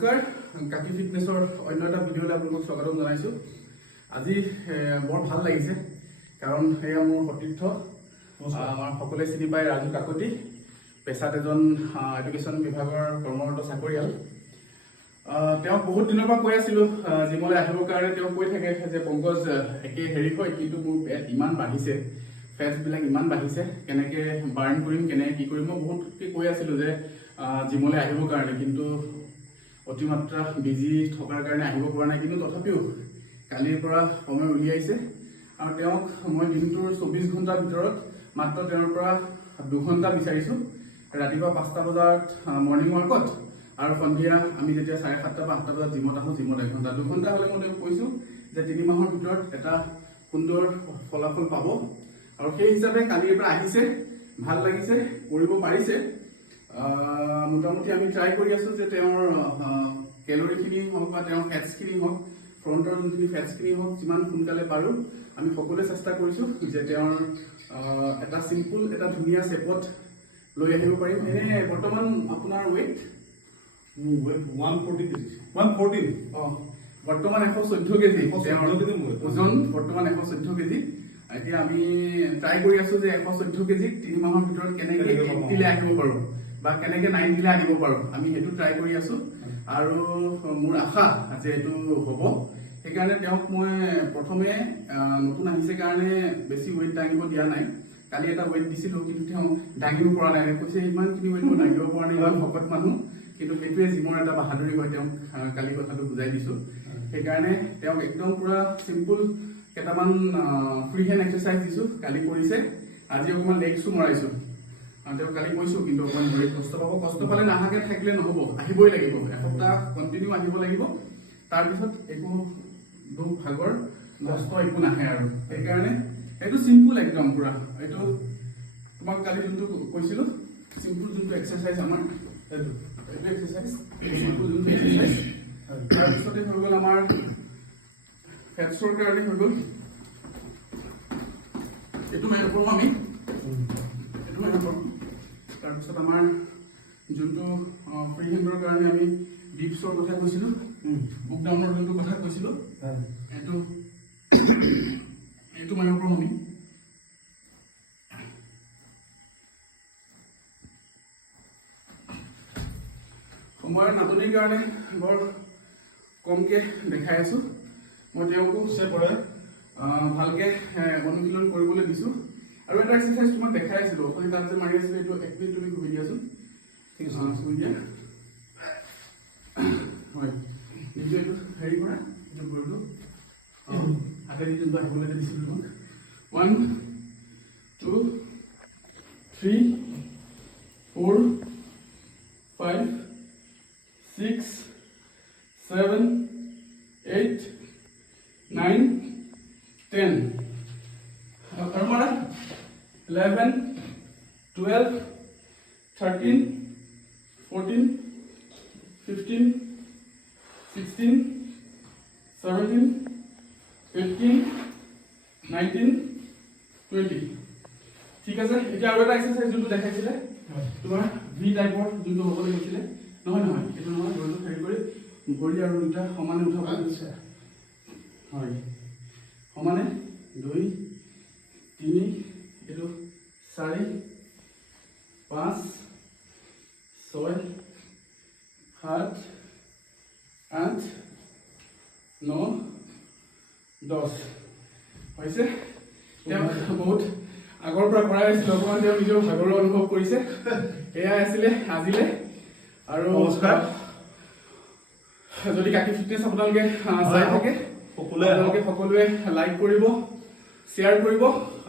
নমস্কাৰ কাকি ফিটনেছৰ অন্য এটা ভিডিঅ'লৈ আপোনালোকক স্বাগতম জনাইছোঁ। আজি বৰ ভাল লাগিছে কাৰণ এয়া মোৰ সতীৰ্থ আমাৰ সকলোৱে চিনি পায় ৰাজু কাকতি, পেছাত এজন এডুকেশ্যন বিভাগৰ কৰ্মৰত চাকৰিয়াল। তেওঁক বহুত দিনৰ পৰা কৈ আছিলোঁ জিমলৈ আহিবৰ কাৰণে। তেওঁ কৈ থাকে যে পংকজ একে হেৰি হয়, কিন্তু মোৰ পেট ইমান বাঢ়িছে, ফেটছবিলাক ইমান বাঢ়িছে, কেনেকৈ বাৰ্ণ কৰিম, কেনেকৈ কি কৰিম। মই বহুতকৈ কৈ আছিলোঁ যে জিমলৈ আহিবৰ কাৰণে, কিন্তু অতিমাত্ৰা বিজি থকাৰ কাৰণে আহিব পৰা নাই। কিন্তু তথাপিও কালিৰ পৰা সময় উলিয়াইছে আৰু তেওঁক মই দিনটোৰ 24 ঘণ্টাৰ ভিতৰত মাত্ৰ তেওঁৰ পৰা 2 ঘণ্টা বিচাৰিছোঁ। ৰাতিপুৱা 5টা বজাত মৰ্ণিং ৱাকত আৰু সন্ধিয়া আমি যেতিয়া 7:30 বা 8টা বজাত জিমত আহোঁ, জিমত 1 ঘণ্টা 2 ঘণ্টা হ'লে মই তেওঁক কৈছোঁ যে 3 মাহৰ ভিতৰত এটা সুন্দৰ ফলাফল পাব। আৰু সেই হিচাপে কালিৰ পৰা আহিছে, ভাল লাগিছে, কৰিব পাৰিছে। মোটামুটি আমি ট্ৰাই কৰি আছোঁ যে তেওঁৰ কেলৰিখিনি হওক বা তেওঁৰ ফেটছখিনি হওক, ফ্ৰণ্টৰ যোনখিনি ফেটছখিনি হওক, যিমান সোনকালে পাৰোঁ আমি সকলোৱে চেষ্টা কৰিছোঁ যে তেওঁৰ এটা চিম্পুল, এটা ধুনীয়া শ্বেপত লৈ আহিব পাৰিম। এনে বৰ্তমান আপোনাৰ ৱেইট 140 কেজি। 114 বৰ্তমান 114 কেজি ওজন, বৰ্তমান 114 কেজি। এতিয়া আমি ট্ৰাই কৰি আছোঁ যে 114 কেজিক 3 মাহৰ ভিতৰত কেনেকৈ 80লৈ আহিব পাৰোঁ বা কেনেকৈ 90লৈ আনিব পাৰোঁ, আমি সেইটো ট্ৰাই কৰি আছোঁ। আৰু মোৰ আশা যে এইটো হ'ব। সেইকাৰণে তেওঁক মই প্ৰথমে নতুন আহিছে কাৰণে বেছি ৱেইট দাঙিব দিয়া নাই। কালি এটা ৱেইট দিছিলোঁ, কিন্তু তেওঁ দাঙিব পৰা নাই। কৈছে ইমানখিনি ৱেইট মই দাঙিব পৰা নাই, ইমান শকত মানুহ। কিন্তু সেইটোৱে জিমৰ এটা বাহাদুৰি হয়। তেওঁক কালি কথাটো বুজাই দিছোঁ। সেইকাৰণে তেওঁক একদম পুৰা চিম্পুল কেইটামান ফ্ৰী হেণ্ড এক্সাৰচাইজ দিছোঁ, কালি কৰিছে। আজি অকণমান লেগছো মৰাইছোঁ। তেওঁক কালি কৈছোঁ, কিন্তু অকণমান ভৰিত কষ্ট পাব। কষ্ট পালে নাহাকৈ থাকিলে নহ'ব, আহিবই লাগিব। এসপ্তাহ কণ্টিনিউ আহিব লাগিব। তাৰপিছত একো দুখ ভাগৰ কষ্ট একো নাহে আৰু। সেইকাৰণে এইটো চিম্পুল একদম পুৰা। এইটো তোমাক কালি যোনটো কৈছিলোঁ, চিম্পুল যোনটো এক্সাৰচাইজ আমাৰ এইটো এক্সাৰচাইজ, চিম্পুল যোনটো এক্সাৰচাইজ। তাৰপিছতে হৈ গ'ল আমাৰ ফেটছৰ কাৰণে হৈ গ'ল এইটো মেইন কৰোঁ আমি, এইটো মেইন কৰোঁ। তাৰপিছত আমাৰ যোনটো ফ্ৰী হেণ্ডৰ কাৰণে আমি ডিপছৰ কথা কৈছিলোঁ, বুক ডাউনৰ যোনটো কথা কৈছিলোঁ, এইটো মাৰিব পাৰোঁ আমি। সময়ৰ নাটনিৰ কাৰণে বৰ কমকৈ দেখাই আছোঁ। মই তেওঁকো ভালকৈ অনুশীলন কৰিবলৈ দিছোঁ। আৰু এটা এক্সাৰচাইজ তোমাক দেখাই আছিলোঁ, অথনি তাত যে মাৰি আছিলোঁ, এইটো 1 মিনিট তুমি ঘূৰি দিয়াচোন। ঠিক আছে, ঘূৰি দিয়া। হয়, নিজে এইটো হেৰি কৰা, এইটো কৰিলোঁ হাতেদি যোনটো আহিবলৈ দিছিলোঁ তোমাক। 1 2 3 4 5 6 7 8 9 10 আৰু মাৰা 11 12 13 14 15 16 17 18 19 20। ঠিক আছে, এতিয়া আৰু এটা এক্সাৰচাইজ যোনটো দেখাইছিলে তোমাৰ ভি টাইপৰ যোনটো হ'বলৈ গৈছিলে, নহয় এইটো নহয়। ভৰিটো হেৰি কৰি ভৰি আৰু দুটা সমানে উঠাব দিছে। হয়, সমানে 2 3 এইটো 4 5 6 7 8 9 10 হৈছে। তেওঁ বহুত আগৰ পৰা কৰাই আছিলোঁ, অকণমান তেওঁ নিজৰ ভাগৰুৱা অনুভৱ কৰিছে। এয়াই আছিলে আজিলে। আৰু নমস্কাৰ। যদি কাকি ফিটনেছ আপোনালোকে চাই থাকে, সকলোৱে লাইক কৰিব, শ্বেয়াৰ কৰিব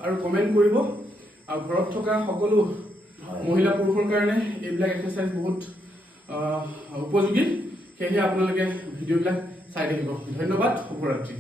আৰু কমেণ্ট কৰিব। আৰু ঘৰত থকা সকলো মহিলা পুৰুষৰ কাৰণে এইবিলাক এক্সাৰচাইজ বহুত উপযোগী। সেয়েহে আপোনালোকে ভিডিঅ'বিলাক চাই থাকিব। ধন্যবাদ, শুভৰাত্ৰি।